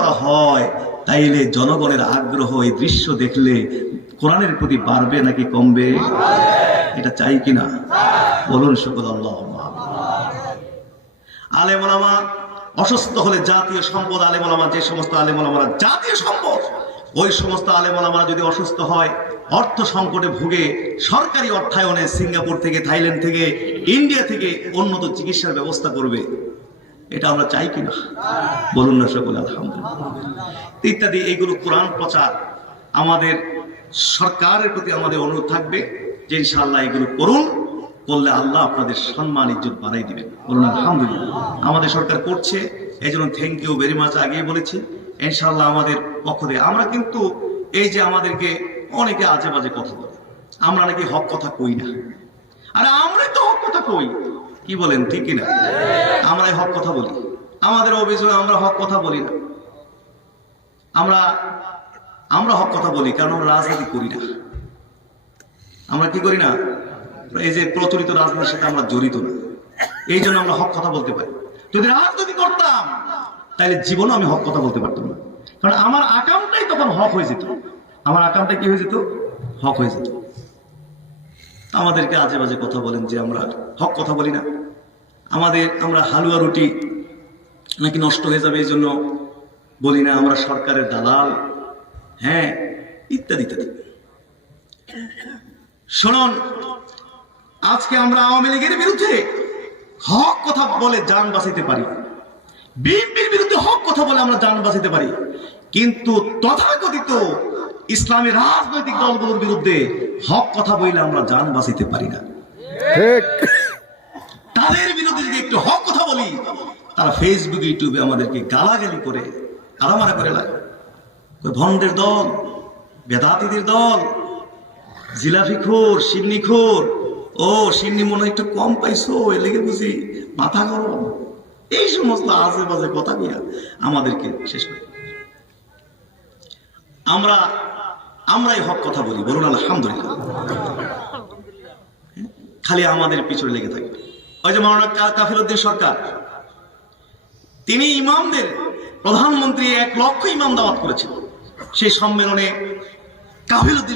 করা হয়, তাইলে জনগণের আগ্রহ এই দৃশ্য দেখলে কোরআনের প্রতি বাড়বে নাকি কমবে? এটা চাই কিনা বলুন সকল আল্লাহ। আলেমলামা, অসুস্থ হলে জাতীয় সম্পদ, আলেমলামা যে সমস্ত আলেমলামারা, জাতীয় সম্পদ, ওই সমস্ত আলেমলামারা যদি অসুস্থ হয়, অর্থ সংকটে ভুগে, সরকারি অর্থায়নে সিঙ্গাপুর থেকে, থাইল্যান্ড থেকে, ইন্ডিয়া থেকে উন্নত চিকিৎসার ব্যবস্থা করবে। এটা আমরা চাই কিনা বলুন না সকলে, আলহামদুলিল্লাহ। ইত্যাদি এইগুলো কোরআন প্রচার আমাদের সরকারের প্রতি আমাদের অনুরোধ থাকবে যে ইনশাআল্লাহ এগুলো করুন, করলে আল্লাহ আপনাদের সম্মান, ইজ্জত বাড়াই দিবেন। বলুন, আলহামদুলিল্লাহ। আমাদের সরকার করছে এই জন্য থ্যাংক ইউ ভেরি মাচ আগেই বলেছি। ইনশাআল্লাহ আমাদের পক্ষ থেকে, আমরা কিন্তু এই যে আমাদেরকে অনেকে আজে বাজে কথা বলে, আমরা নাকি হক কথা কই না? আরে আমরাই তো হক কথা কই। কি বলেন, ঠিক কিনা? আমরাই হক কথা বলি। আমাদের অভিযোগ আমরা হক কথা বলি না। আমরা আমরা হক কথা বলি, কারণ আমরা রাজনীতি করি না। আমরা কি করি না? এই যে প্রচলিত রাজনীতির সাথে আমরা জড়িত না। এই জন্য আমরা হক কথা বলতে পারি। যদি রাজনীতি করতাম তাহলে জীবনও আমি হক কথা বলতে পারতাম না। কারণ আমার আকাউন্টটাই তখন হক হয়ে যেত। আমার আকাউন্টটা কি হয়ে যেত? হক হয়ে যেত। আমাদেরকে আজে বাজে কথা বলেন যে আমরা হক কথা বলি না। আমাদের আমরা হালুয়া রুটি নাকি নষ্ট হয়ে যাবে এই জন্য বলি না, আমরা সরকারের দালাল। হ্যাঁ ইত্যাদি ইত্যাদি। শুনুন, আজকে আমরা আওয়ামী লীগের বিরুদ্ধে হক কথা বলে যান বাঁচাইতে পারি। বিএনপির বিরুদ্ধে হক কথা বলে আমরা যান বাঁচাইতে পারি। কিন্তু তথাকথিত ইসলামী রাজনৈতিক দলগুলোর বিরুদ্ধে হক কথা বলে আমরা যান বাঁচাইতে পারি না। ঠিক। তাদের বিরুদ্ধে যদি একটু হক কথা বলি, তারা ফেসবুক ইউটিউবে আমাদেরকে গালাগালি করে আরামারা করে লাগে কই ভণ্ডের দল, বেদাতিদের দল জিলাফি খোর, সিন্নি খোর, ও সিন্নি মনে হয় একটু কম পাইছো, এ লেগে বুঝি মাথা গরম। এই সমস্ত আজে বাজে কথা নিয়ে আমাদেরকে শেষ করে। আমরা, আমরাই হক কথা বলি, বলুন আলহামদুলিল্লাহ। খালি আমাদের পিছনে লেগে থাকবে। ওই যে মাওলানা কা- কাফিরউদ্দিন সরকার, তিনি ইমামদের প্রধানমন্ত্রী এক লক্ষ ইমাম দাওয়াত করেছেন। সেই সম্মেলনে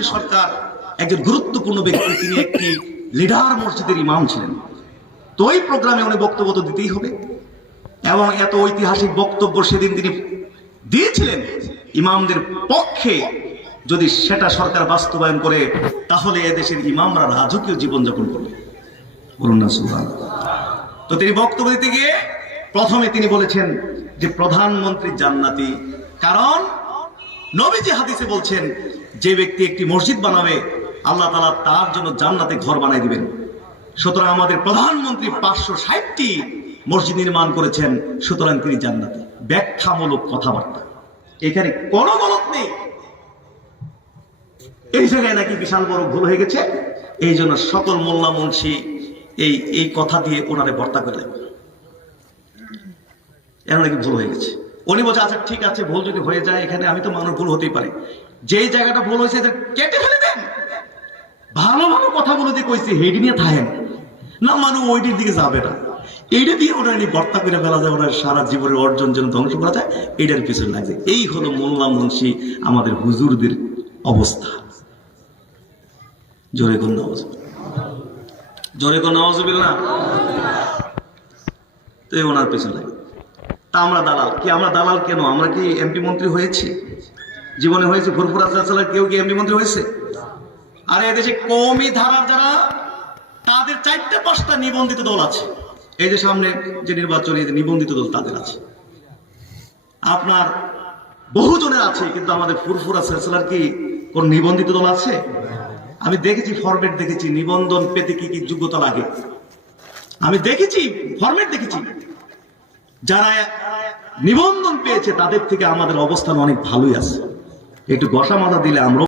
সরকার একজন গুরুত্বপূর্ণ ব্যক্তি, তিনি একটি লিডার মসজিদের ইমাম ছিলেন। তো ওই প্রোগ্রামে উনি বক্তব্য তো দিতেই হবে। এবং এত ঐতিহাসিক বক্তব্য সেদিন তিনি দিয়েছিলেন ইমামদের পক্ষে। যদি সেটা সরকার বাস্তবায়ন করে, তাহলে এদেশের ইমামরা রাজকীয় জীবনযাপন করবে। তো তিনি বক্তব্য দিতে গিয়ে প্রথমে তিনি বলেছেন যে প্রধানমন্ত্রী জান্নাতি। কারণ নবীজি হাদিসে বলছেন, যে ব্যক্তি একটি মসজিদ বানাবে, আল্লাহ তালা তার জন্য জান্নাতে ঘর বানাই দিবেন। সুতরাং আমাদের প্রধানমন্ত্রী পাঁচশো ষাটটি মসজিদ নির্মাণ করেছেন, সুতরাং তিনি জান্নাতি। ব্যাখ্যামূলক কথাবার্তা। এখানে কোনো গলত নেই। এই জায়গায় নাকি বিশাল বড় ভুল হয়ে গেছে। এই জন্য সকল মোল্লা মুন্সি এই এই কথা দিয়ে ওনারে বর্তা করে দেবে এর নাকি ভুল হয়ে গেছে। উনি বলছে আচ্ছা ঠিক আছে, ভুল যদি হয়ে যায়, এখানে আমি তো মানুষ, ভুল হতেই পারে। যেই জায়গাটা ভুল হয়েছে কেটে ফেলে দেন। ভালো ভালো কথাগুলো দিয়ে কইছে, হেডি নিয়ে থাকেন না, মানুষ ওইটির দিকে যাবে না। এইটা দিয়ে ওনার বর্তা করে ফেলা যায়, ওনার সারা জীবনের অর্জন যেন ধ্বংস করা যায় এটার পিছনে লাগছে। এই হলো মোল্লা মুন্সি আমাদের হুজুরদের অবস্থা। জোরে কোন নওয়াজ জোরে কোন নওয়াজ না? তো ওনার পেছনে। তা আমরা দালাল। কি আমরা দালাল কেন? আমরা কি এমপি মন্ত্রী হয়েছি? জীবনে হয়েছে ফুরফুরা সাল্লাহ কেউ কি এমপি মন্ত্রী হয়েছে? আরে এদেশে কমই ধারার যারা, তাদের চারটে পাঁচটা নিবন্ধিত দল আছে। এই যে সামনে যে নির্বাচন নিবন্ধিত দল তাদের আছে। আপনার বহুজনের আছে, কিন্তু আমাদের ফুরফুরা সেলসেলার কি কোন নিবন্ধিত দল আছে? আমি দেখেছি ফরম্যাট দেখেছি, নিবন্ধন পেতে কি কি যোগ্যতা লাগে। আমি দেখেছি ফরম্যাট দেখেছি। যারা নিবন্ধন পেয়েছে, তাদের থেকে আমাদের অবস্থান অনেক ভালোই আছে। একটু গসা মাথা দিলে আমরা